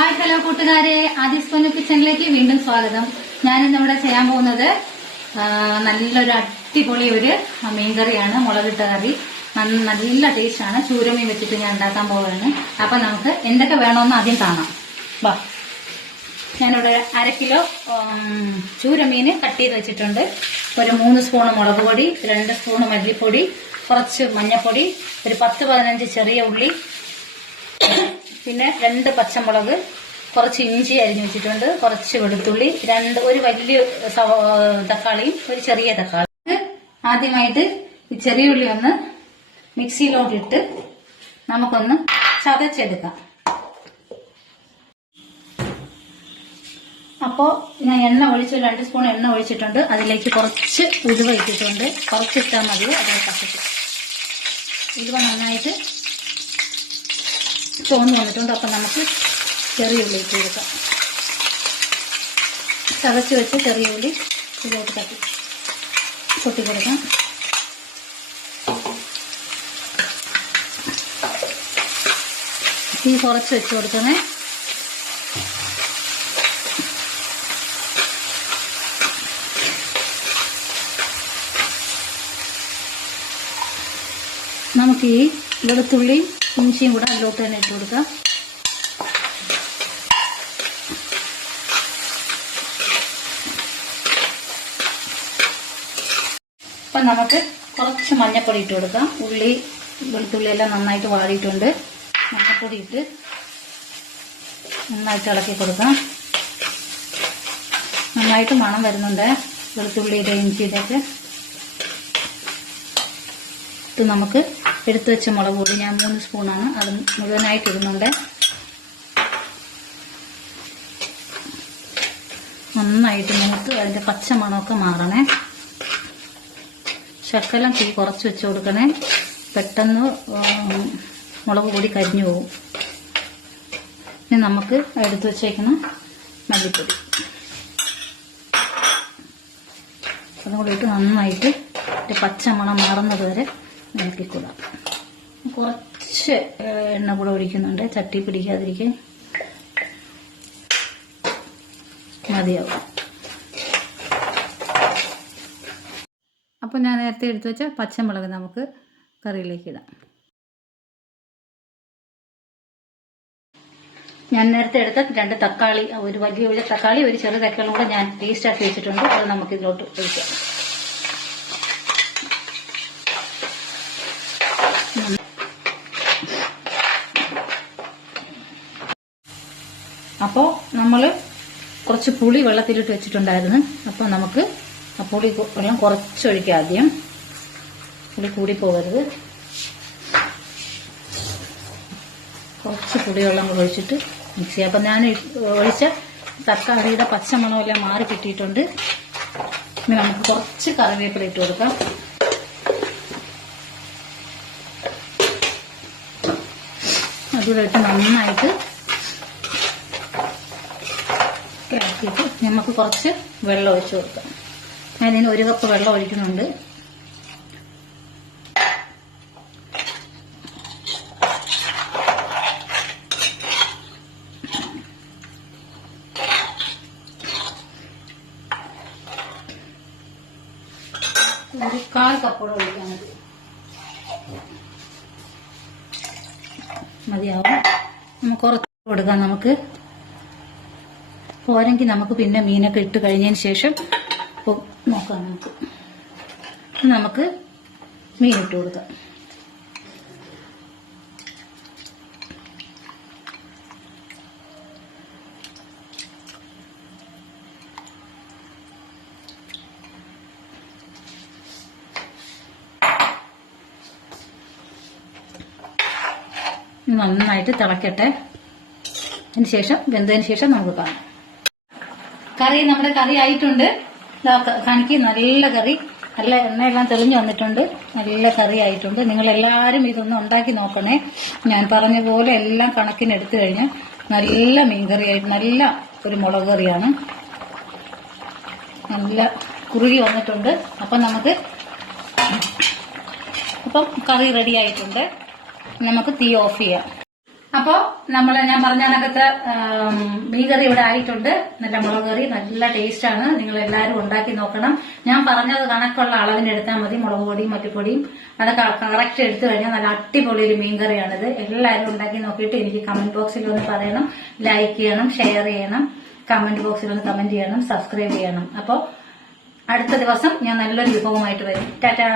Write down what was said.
Hi hello കൂട്ടുകാരെ. ആദിസ്പൊന്നു കിച്ചണിലേക്ക് വീണ്ടും സ്വാഗതം. ഞാനിന്ന് ഇവിടെ ചെയ്യാൻ പോകുന്നത് നല്ലൊരു അടിപൊളി ഒരു മീൻകറിയാണ് മുളകിട്ട കറി. നല്ല ടേസ്റ്റാണ് ചൂരമീൻ വെച്ചിട്ട് ഞാൻ ഉണ്ടാക്കാൻ പോവുകയാണ്. അപ്പൊ നമുക്ക് എന്തൊക്കെ വേണമെന്ന് ആദ്യം കാണാം. വാ. ഞാനിവിടെ അര കിലോ ചൂരമീൻ കട്ട് ചെയ്ത് വെച്ചിട്ടുണ്ട്. ഒരു മൂന്ന് സ്പൂൺ മുളക് പൊടി രണ്ട് സ്പൂൺ മല്ലിപ്പൊടി കുറച്ച് മഞ്ഞൾപ്പൊടി ഒരു പത്ത് പതിനഞ്ച് ചെറിയ ഉള്ളി പിന്നെ രണ്ട് പച്ചമുളക് കുറച്ച് ഇഞ്ചി അരിഞ്ഞു വെച്ചിട്ടുണ്ട് കുറച്ച് വെളുത്തുള്ളി രണ്ട് ഒരു വലിയ തക്കാളിയും ഒരു ചെറിയ തക്കാളി ആദ്യമായിട്ട് ഈ ചെറിയ ഉള്ളി ഒന്ന് മിക്സിയിലോട്ടിട്ട് നമുക്കൊന്ന് ചതച്ചെടുക്കാം. അപ്പോ ഞാൻ എണ്ണ ഒഴിച്ച് രണ്ട് സ്പൂൺ എണ്ണ ഒഴിച്ചിട്ടുണ്ട്. അതിലേക്ക് കുറച്ച് ഉലുവ ഇട്ടിട്ടുണ്ട്. കുറച്ചിട്ടാൽ മതി. അത് കത്തിട്ട് ഉലുവ നന്നായിട്ട് ചോന്ന് വന്നിട്ടുണ്ട്. അപ്പം നമുക്ക് ചെറിയ ഉള്ളി ഇട്ട് കൊടുക്കാം. ചതച്ച് വെച്ച് ചെറിയ ഉള്ളി ഇതിലോട്ട് തട്ടി കൊട്ടി കൊടുക്കാം. തീ കുറച്ച് വെച്ച് കൊടുക്കണേ നമുക്ക് ഈ വെളുത്തുള്ളിയും ഇഞ്ചിയും കൂടെ അതിലോട്ട് തന്നെ ഇട്ട് കൊടുക്കാം. അപ്പം നമുക്ക് കുറച്ച് മഞ്ഞപ്പൊടി ഇട്ട് കൊടുക്കാം. ഉള്ളി വെളുത്തുള്ളി എല്ലാം നന്നായിട്ട് വാടിയിട്ടുണ്ട്. മഞ്ഞപ്പൊടി ഇട്ട് നന്നായിട്ട് ഇളക്കി കൊടുക്കാം നന്നായിട്ട് മണം വരുന്നുണ്ട് വെളുത്തുള്ളിയുടെ ഇഞ്ചിയുടെ ഒക്കെ ഇത് നമുക്ക് എടുത്തു വെച്ച മുളക് പൊടി ഞാൻ മൂന്ന് സ്പൂണാണ്. അത് മുഴുവനായിട്ട് ഇടുന്നുണ്ട്. നന്നായിട്ട് മൂത്ത് അതിന്റെ പച്ച മണമൊക്കെ മാറണേ. ശക്കലം തീ കുറച്ച് വെച്ച് കൊടുക്കണേ. പെട്ടെന്ന് മുളക് പൊടി കരിഞ്ഞു പോകും. ഇനി നമുക്ക് എടുത്തു വെച്ചേക്കുന്ന മല്ലിപ്പൊടി. അതും കൂടി ഇട്ട് നന്നായിട്ട് ഒരു പച്ച മണം മാറുന്നത് വരെ ഇളക്കിക്കൊള്ളാം കുറച്ച് എണ്ണ കൂടെ ഒഴിക്കുന്നുണ്ട്. ചട്ടി പിടിക്കാതിരിക്കാൻ മതിയാവും. അപ്പോൾ ഞാൻ നേരത്തെ എടുത്തു വെച്ച പച്ചമുളക് നമുക്ക് കറിയിലേക്ക് ഇടാം. ഞാൻ നേരത്തെ എടുത്ത രണ്ട് തക്കാളി ഒരു വലിയ വലിയ തക്കാളി ഒരു ചെറിയ തക്കാളി കൂടെ ഞാൻ ടേസ്റ്റ് ആക്കി വെച്ചിട്ടുണ്ട്. അത് നമുക്ക് ഇതിലോട്ട് ഒഴിക്കാം. അപ്പോൾ നമ്മൾ കുറച്ച് പുളി വെള്ളത്തിലിട്ട് വെച്ചിട്ടുണ്ടായിരുന്നു. അപ്പോൾ നമുക്ക് ആ പുളി വെള്ളം കുറച്ചൊഴിക്കാം ആദ്യം. പുളി കൂടി പോകരുത് കുറച്ച് പുളിവെള്ളം കൂടെ ഒഴിച്ചിട്ട് മിക്സ് ചെയ്യാം. അപ്പം ഞാൻ ഒഴിച്ച തക്കാളിയുടെ പച്ചമണമെല്ലാം മാറി കിട്ടിയിട്ടുണ്ട്. ഇനി നമുക്ക് കുറച്ച് കറിവേപ്പില ഇട്ട് കൊടുക്കാം. അതിലിട്ട് നന്നായിട്ട് ഇളക്കിയിട്ട് നമുക്ക് കുറച്ച് വെള്ളം ഒഴിച്ചു കൊടുക്കാം. ഞാൻ ഞാനിതിന് ഒരു കപ്പ് വെള്ളം ഒഴിക്കുന്നുണ്ട്. ഒരു കാൽ കപ്പോടെ ഒഴിക്കാൻ മതി. മതിയാവും. നമുക്ക് കുറച്ച് കൊടുക്കാം നമുക്ക്. പോരെങ്കിൽ നമുക്ക് പിന്നെ മീനൊക്കെ ഇട്ട് കഴിഞ്ഞതിന് ശേഷം നോക്കാം നമുക്ക്. നമുക്ക് മീൻ ഇട്ട് കൊടുക്കാം. നന്നായിട്ട് തിളക്കട്ടെ. അതിന് ശേഷം വെന്തതിന് ശേഷം നമുക്ക് കാണാം. കറി നമ്മുടെ കറി ആയിട്ടുണ്ട്. കണിക്ക് നല്ല കറി നല്ല എണ്ണയെല്ലാം തെളിഞ്ഞു വന്നിട്ടുണ്ട്. നല്ല കറി ആയിട്ടുണ്ട്. നിങ്ങൾ എല്ലാവരും ഇതൊന്ന് ഉണ്ടാക്കി നോക്കണേ. ഞാൻ പറഞ്ഞ പോലെ എല്ലാം കണക്കിന് എടുത്തു കഴിഞ്ഞ് നല്ല മീൻകറി ആയിട്ട് നല്ല ഒരു മുളക് കറിയാണ്. നല്ല കുറുകി വന്നിട്ടുണ്ട്. അപ്പം നമുക്ക് അപ്പം കറി റെഡി ആയിട്ടുണ്ട്. നമുക്ക് തീ ഓഫ് ചെയ്യാം. അപ്പോ നമ്മൾ ഞാൻ പറഞ്ഞ മീൻകറി ഇവിടെ ആയിട്ടുണ്ട്. നല്ല മുളക് കറി നല്ല ടേസ്റ്റ് ആണ്. നിങ്ങൾ എല്ലാവരും ഉണ്ടാക്കി നോക്കണം. ഞാൻ പറഞ്ഞത് കണക്കുള്ള അളവിന് എടുത്താൽ മതി. മുളക് പൊടിയും മറ്റുപൊടിയും അതൊക്കെ കറക്റ്റ് എടുത്തു കഴിഞ്ഞാൽ നല്ല അടിപൊളി ഒരു മീൻകറിയാണിത് എല്ലാവരും ഉണ്ടാക്കി നോക്കിയിട്ട് എനിക്ക് കമന്റ് ബോക്സിൽ ഒന്ന് പറയണം. ലൈക്ക് ചെയ്യണം ഷെയർ ചെയ്യണം. കമന്റ് ബോക്സിൽ ഒന്ന് കമന്റ് ചെയ്യണം സബ്സ്ക്രൈബ് ചെയ്യണം. അപ്പോൾ അടുത്ത ദിവസം ഞാൻ നല്ലൊരു വിഭവമായിട്ട് വരും. ടാറ്റാ!